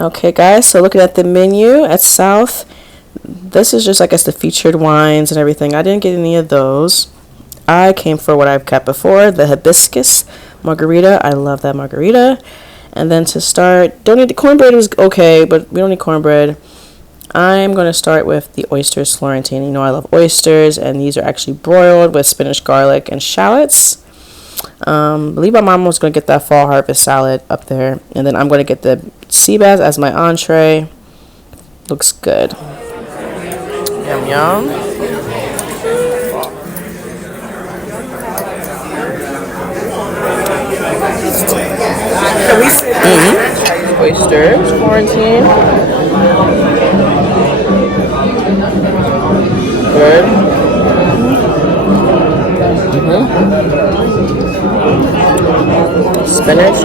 Okay, guys, so looking at the menu at South, this is just, I guess, the featured wines and everything. I didn't get any of those. I came for what I've kept before, the Hibiscus Margarita. I love that margarita. And then to start, don't need the cornbread is okay, but we don't need cornbread. I'm going to start with the oysters Florentine. You know I love oysters, and these are actually broiled with spinach, garlic, and shallots. I believe my mom was going to get that fall harvest salad up there. And then I'm going to get the sea bass as my entree. Looks good. Yum, yum. Oysters, Florentine. Good. Spinach.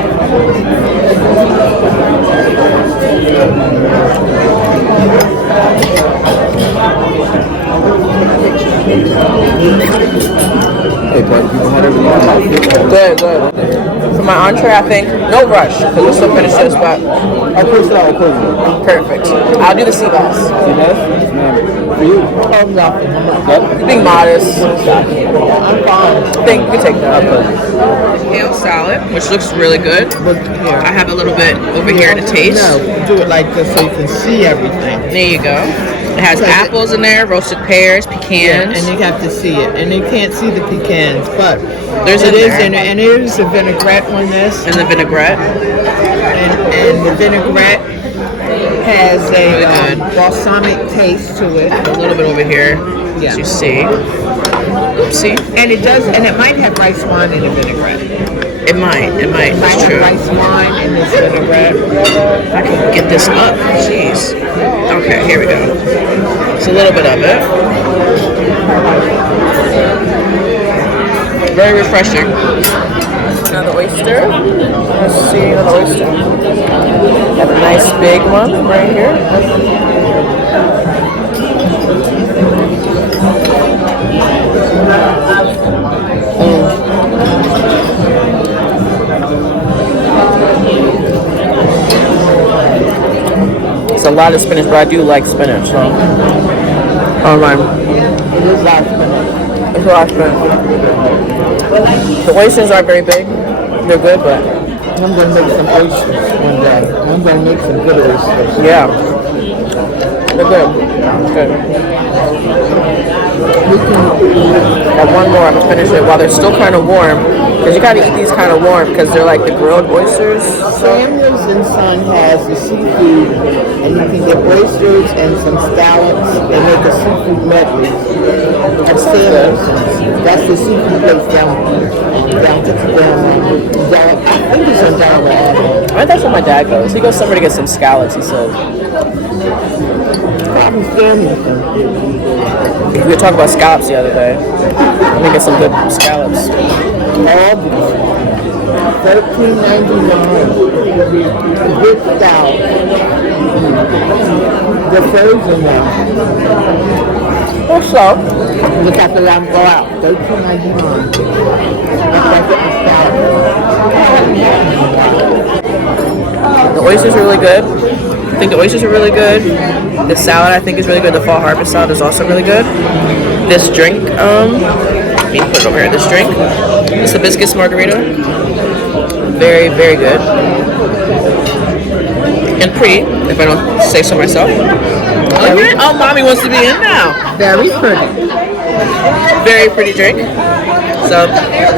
Good, good. For my entree, I think, no rush, because we'll still finish this, but perfect. I'll do the sea bass. Sea bass? For you? Yep. Being modest. I'm fine. I think you can take that. Kale salad, which looks really good. I have a little bit over here to taste. No, do it like this so you can see everything. There you go. It has apples in there, roasted pears, pecans. Yeah, and you have to see it. And you can't see the pecans, but there's and there's a vinaigrette on this. And the vinaigrette. And the vinaigrette has a balsamic taste to it. A little bit over here, as you see. Oopsie. And it does, and it might have rice wine in the vinaigrette. It might. That's true. Rice wine in this vinaigrette. If I can get this up, jeez. Okay, here we go. It's a little bit of it. Very refreshing. Another oyster. Let's see another oyster. Got a nice big one right here. It's a lot of spinach, but I do like spinach, so I don't mind. It is a lot of spinach. It's a lot of spinach. The oysters aren't very big. They're good, but I'm going to make some oysters one day. I'm going to make some good oysters. Yeah. They're good. Good. Got one more. I'm going to finish it while they're still kind of warm. Because you got to eat these kind of warm because they're like the grilled oysters. Samuels and Son has the seafood, and you can get oysters and some scallops. They make a seafood medley at Samuels. That's the seafood place down I think it's on Dallas. I think that's where my dad goes. He goes somewhere to get some scallops, he said. We were talking about scallops the other day. Let me get some good scallops. $13.99. Good scallop. The frozen one. So, look at the lamb go out. $13.99. The oysters are really good. I think the oysters are really good. The salad I think is really good. The fall harvest salad is also really good. This drink, let me put it over here. This drink, this hibiscus margarita, very, very good. And pretty, if I don't say so myself. Okay. Oh, mommy wants to be in now. Very pretty. Very pretty drink. So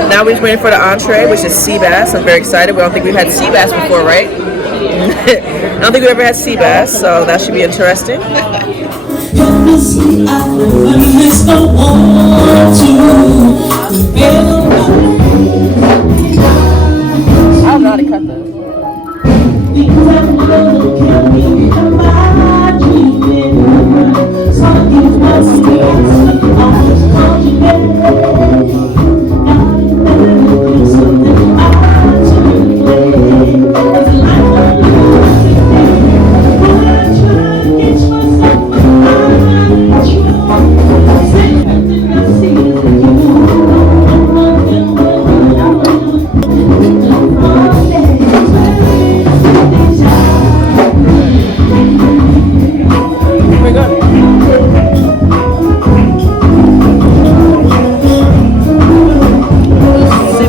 now we're just waiting for the entree, which is sea bass. I'm very excited. We don't think we've had sea bass before, right? I don't think we've ever had sea bass, so that should be interesting. I don't know how to cut this.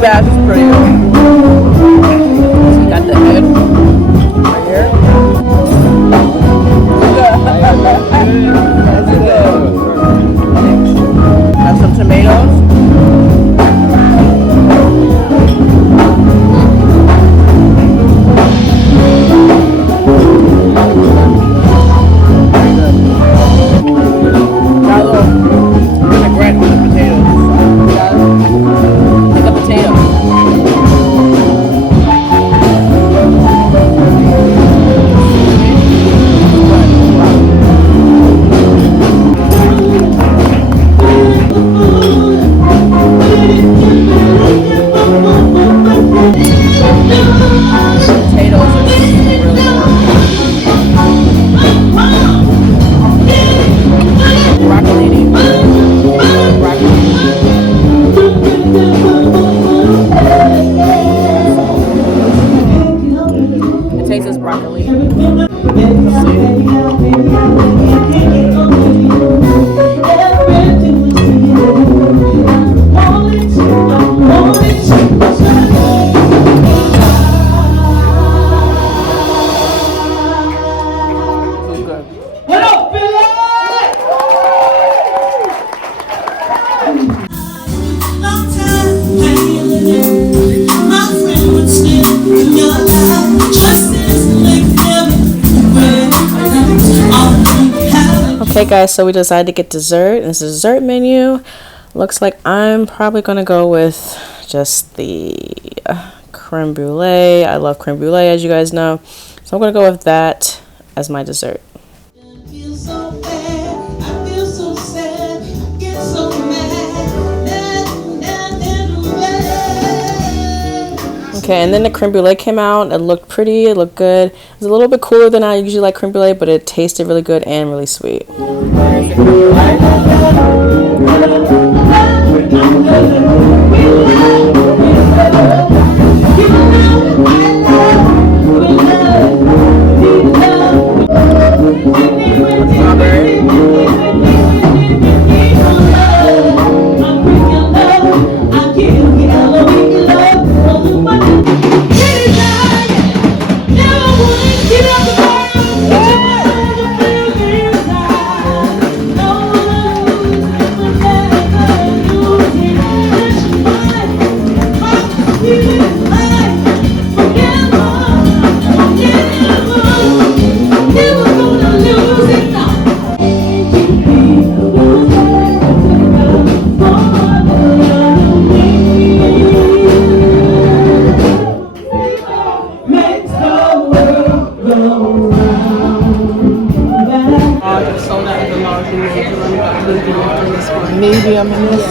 Yeah, this is pretty good. So you got the head right here. That's good. Got some tomatoes. Got a little vinaigrette with the potatoes. Like a potato. Potatoes are really good. Broccolini. It tastes as broccoli. Okay guys, so we decided to get dessert. This is a dessert menu. Looks like I'm probably gonna go with just the creme brulee. I love creme brulee, as you guys know, so I'm gonna go with that as my dessert. Okay, and then the creme brulee came out. It looked pretty, it looked good. It's a little bit cooler than I usually like creme brulee, but it tasted really good and really sweet. Medium in this.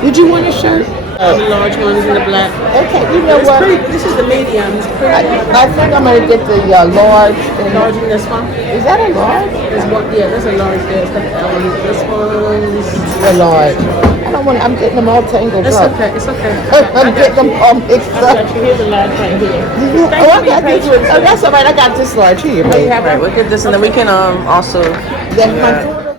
Did you want a shirt? The large ones in the black. Okay, you know what? This is the medium. It's pretty. I think I'm gonna get the large. Large in this one. Is that a large? There's one. Yeah, there's a large there. It's got the L. This one's A large. I don't want. I'm getting them all tangled It's up. okay. It's okay. I'm getting them all mixed I up. got you. Here's a large right here. Oh, I got this one. Oh, that's all right. I got this large here. Right, we'll get this, and then we can also. Then my daughter